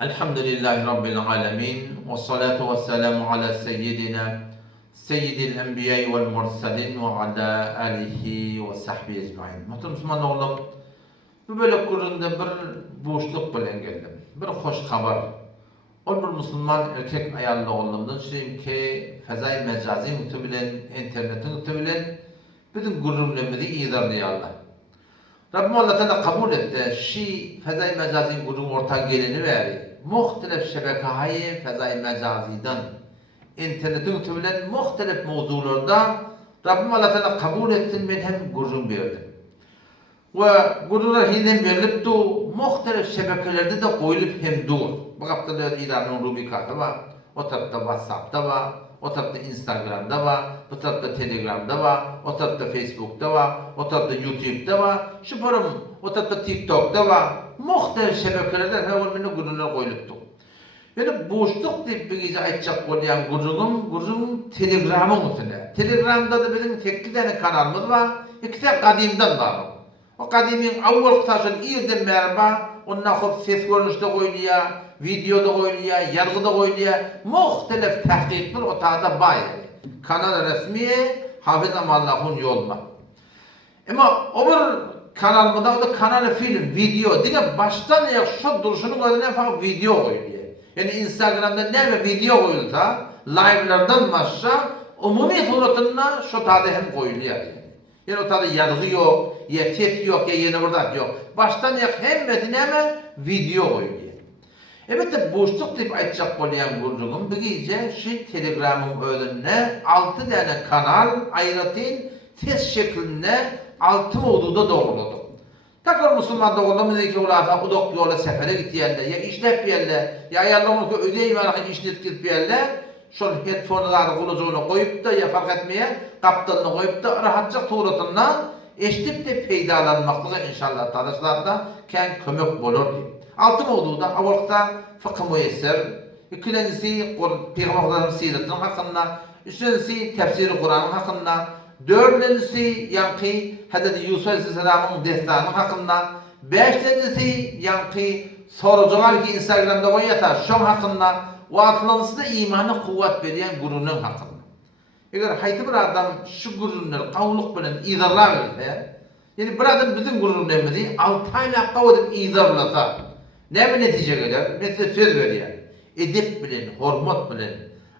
Elhamdülillahi Rabbil alemin. Ve salatu ve selamu ala seyyidina seyyidil enbiya'i vel mursalin ve ala alihi ve sahbihi ecmaîn. Muhterem Müslüman oğlum, bu böyle kurunda bir boşluk bilen geldim. Bir hoş haber. O bir Müslüman erkek ayarlı oğlumdan söyleyeyim ki fezai mecazi muhtemelen internetin muhtemelen bütün gururlarımızı idarlayarlar. Rabbim Allah Teala kabul etti. Şi fezai mecazi gururun orta gelini veri. Muhtelif şebekayı fezai mecaziden internetin muhtemelen muhtelif mevzularda Rabbim Allah Teala kabul ettin ben hem gururun verdim. Ve gururlar hinden verilip de muhtelif şebekelerde de koyulup hem dur. Bakıp da İran'ın Rubikatı var, o tarafta WhatsApp'ta var, o tarafta Instagram'da var, bu tarafta Telegram'da var, o tarafta Facebook'ta var, o tarafta YouTube'da var, şu forum, o tarafta TikTok'ta var. Muhtelif şebekelerde her birbirine gururlar koyulup dur. Yani boşluk deyip bir gece açacak olayan gururun Telegram'ı muhtemelen. Telegram'da da bizim tek tane kanalımız var, iki tane kadimden var. O kadimin avval kıtaşın iyiden merhaba, ondan sonra ses görünüşte koyuluyor, videoda koyuluyor, yargıda koyuluyor, muhtelif tahkikler o tağda var yani. Kanal resmiye, hafız Allah'ın yolma. Ama o bir kanalımda, o da kanalı film, video, dine baştan ayak şu duruşunun adına falan video koyuluyor. Yani Instagram'da ne bir video koyulsa, live'lardan başla, umumi suratında şu tağda hem koyuluyor yani. Yani o tadı yargı yok, ya tet yok, ya yeni burada yok. Baştan yak hem metine hemen video koyuyor. Evet de boşluk deyip açacak olayan gururun bir gece Telegram'ın önüne 6 tane kanal ayrıtın test şeklinde 6 moduda doğruladı. Takır Müslüman doğruladı ki ulaşa udok yola sefere gitti yerler, ya işlep bir yerler, ya ayarlamak ödeyi var ki işlet git bir yerler. Şol headphone'ları kulucuğunu koyup da ya fark etmeye kaptanını koyup da rahatça tuğratından eşitip de peydalanmaklığı inşallah arkadaşlar kendi kömök olur diye. Altı mevzuda avallıkta fıkh müyesser, ikincisi Peygamberlerin siretinin hakkında, üçüncüsü tefsiri Kur'an'ın hakkında, dördüncüsü yankı Hazreti Yusuf Aleyhisselam'ın destanının hakkında, beşincisi yankı sorucular ki Instagram'da koyatar şom hakkında, ve altıncısı da imanı kuvvet veren gururun hakkında. Eğer haydi bir adam şu gururunları kavluk bilen idarlar verirse, yani bir adam bütün gururun emri 6 ayla kavudip idarlasa, ne mi netice gelir? Mesela söz veriyor. Edip bilen, hormat bilen,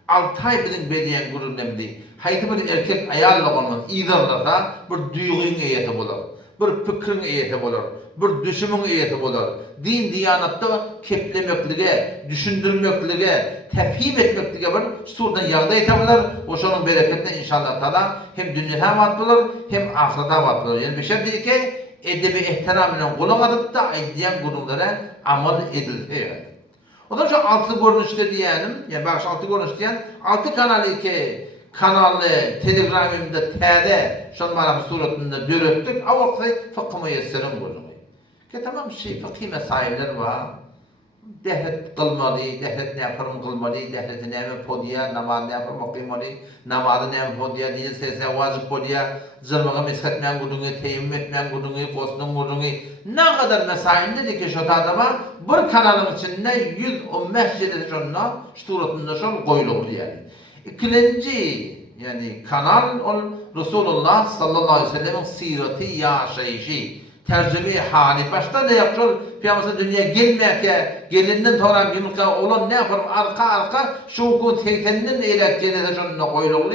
6 ay bilen veriyen gururun emri, haydi bir erkek ayarla olmaz idarlasa, bir duyğun eyeti olur, bir fikrin eyeti olur, bir düşümün eyeti olur. Din diyanatta keplemeklige, düşündürmeklige, tefhim etmeklige bir surdan yağda etebilir. O şunun bereketine inşallah taala hem dünyada vaat bulur hem ahirete vaat bulur. Yani bir şey değil ki edebi ihtiramla kulak atıp da aydiyen gururlara amal edilir. O da şu altı görünüşte diyelim, yani bak şu altı görünüş diyen, altı kanalı ki kanalı Telegram'ımda TD şunların suratında döröttük, o vakti fıkhı müyesserin gururu. Ki tamam fıkhi mesailer var. Dehlet kılmalı, dehlet ne yaparım kılmalı, dehleti ne yapar podiya, namaz ne yaparım okuymalı, namazı ne yapar podiya, diye sese vacip podiya, zırmığı meshetmeyen gudunu, teyemmüm etmeyen gudunu, kosunun gudunu, ne kadar mesailleri ki şu adama bir kanalın içinde 115 cedede şunla, suratında şun koyulur yani. İkinci yani kanal Resulullah sallallahu aleyhi ve sellem'in sirati yaşayışı. Tercüme hali başta ne yapıyor? Peygamber dünya gelmeye gelinden sonra yumurta olan ne yaparım arka şu gün teyteninin eylek gelede şununla koyulur.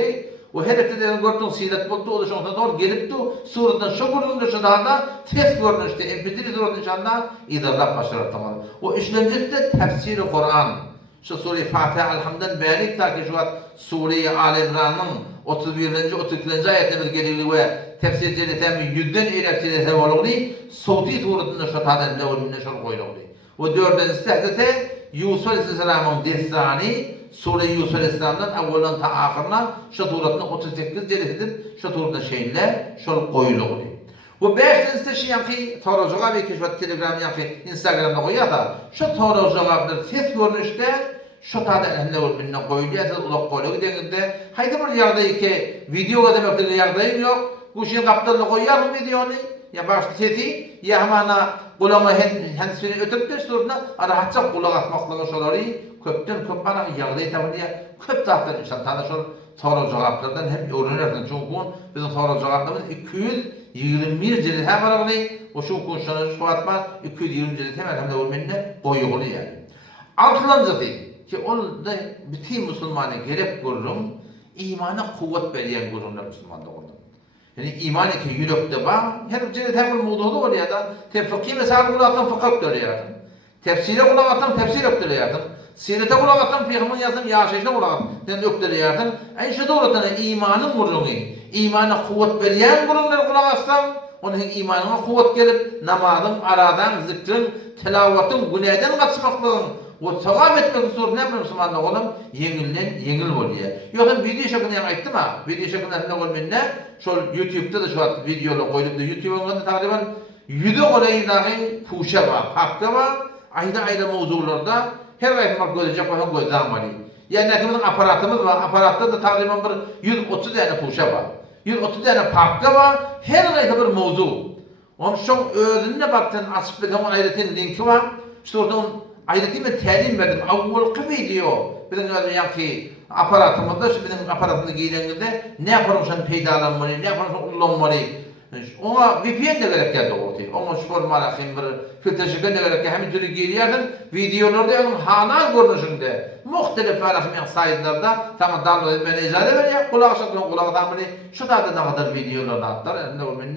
O herifte de gördüğün sirat buldu o da şununla doğru gelip de suratdan şu günün şu da test görünüşte empedili surat inşallah idarla başarır tamam. O işlemci de tefsiri Kur'an. Şu Sure-i Fatiha elhamdülillah beri ta ki şu Sure-i Al-İmran'ın 31. 32. ayetine gelili ve tefsir cennetemi yüzden eylekçede tevalogli Sauti suratında şu tadan levelinde şunu koyulogli. O dördüncüsü Hazreti Yusuf Aleyhisselam'ın destani Sure-i Yusuf Aleyhisselam'dan evvelden ta ahirina şu suratında 38 cennetidir. Şu suratında şeyle şunu koyulogli. Bu beşincisi yankı sorucuğa ve keşfet Telegram yankı Instagram'da koyuyor da şu sorucuğa bir ses görünüşte şu tadı eline ölümünden koyuluyor, ulak koyuluyor dediğinde haydi bir yardayı ki video demektir yardayım yok. Bu şeyin kaptanını koyuyor mu videonu? Ya başta seti yahmana kulağıma hensini ötürüp de soruna rahatça kulak atmakla şolary köpten köp bana ýagdaý tabydy köp zatlar insan tana şol soraw jogaplardan hem öwrenirsin. Çünki bizim soraw jogaplarymız 221 jilde hem aragly oşu koşany şuatma 220 jilde hem de ölmende goýuly ýa. Altıncı ki onu da bütün Müslümana gerek görürüm, imana kuvvet berýän görürler Müslümanda oldu. Yani iman eti yürekde var, her cennet her bir mevzuda var ya da tefsir mesela kulağından fakat görüyorlar. Tefsire kulağından tefsir öktürüyorlar. Sirete kulağından peygamber yazın yaşayışına kulağından öktürüyorlar. En şu doğrudan imanın vurduğunu, imana kuvvet berýän görürler kulağından, onun imanına kuvvet gelip namazın, aradan, zikrin, tilavatın, günahdan kaçmaklığın o sevap etmek zorunda ne Müslümanlar oğlum yengil bolýar. Ýoksa video şeklinde aýtdym ha. Video şeklinde ne bolmanda şol YouTube'da da şu videolar goýup da YouTube'da takriban 100 goýdagy puşa bar, hakda bar, aýda mowzularda her aýtmak gözejek bolsa gözden bari. Yani bizim aparatımız var. Aparatta da takriban bir 130 tane puşa bar. 130 tane hakda bar, her aýda bir mowzu. Onu şu özüne baktan açıp bir aýdatyn linki var. Şuradan ayrıca təlim verdim. Avvalki video bizim yani aparatımızda bizim aparatını giydiğinde ne yaparmışsan peydalanmalı, ne yaparmışsan kullanmalı. Ona VPN de gerek geldi ortaya. Ona şu formalar bir filtre şeklinde gerek hem türlü giydiğin videolarda onun hala görünüşünde muhtelif farklı sayılarda tamam dalga ben izah veriyor. Kulak şeklinde kulaktan böyle şu da ne kadar videolar atlar. Ne olmuyor?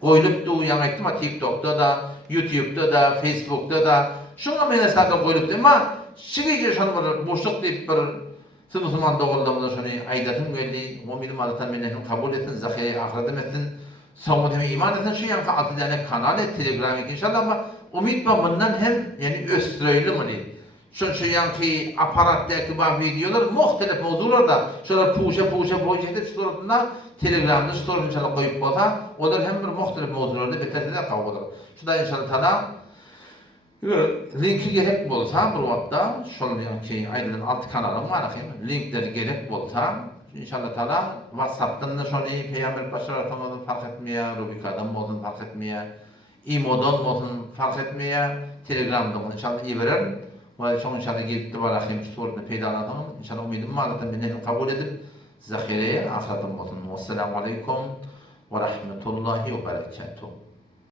Koyulup da uyanıktım TikTok'ta da, YouTube'da da, Facebook'ta da. Şuna mene sada goýup dema, şigeje şonu bir boşluk diýip bir Müslüman doguldygyny şonu aýdatym geldi, o benim alatan meni kabul etsin, zahire ahiretim etsin, soňra iman etsin, şu ýa-da aty däne kanal Telegram inşallah ama umid bar bundan hem yani ösdürýärmi? Şu ýa-ki aparatdaky bu videolar muhtelif mowzularda şolar puşa boýunça sorulduğunda Telegramda story inşallah goýup bolsa, olar hem bir muhtelif mowzularda beterde kabul. Şuda inşallah taala linki gerek bolsa bir wagtda şol ýa-ki aýdylan alt kanalym bar akyň linkleri gerek bolsa inşallah taala WhatsApp'dan da şonu Peygamber başaratamadan fark etmeýär, Rubikadan bolsun fark etmeýär, Imo'dan bolsun fark etmeýär, Telegram'dan inşallah iberer. Ve şonu inşallah gelip bar akyň sorunu peýdalanam. İnşallah umidim bar meni kabul edip zahireye ahiretim bolsun. Assalamu aleykum ve rahmetullahi ve berekatuhu.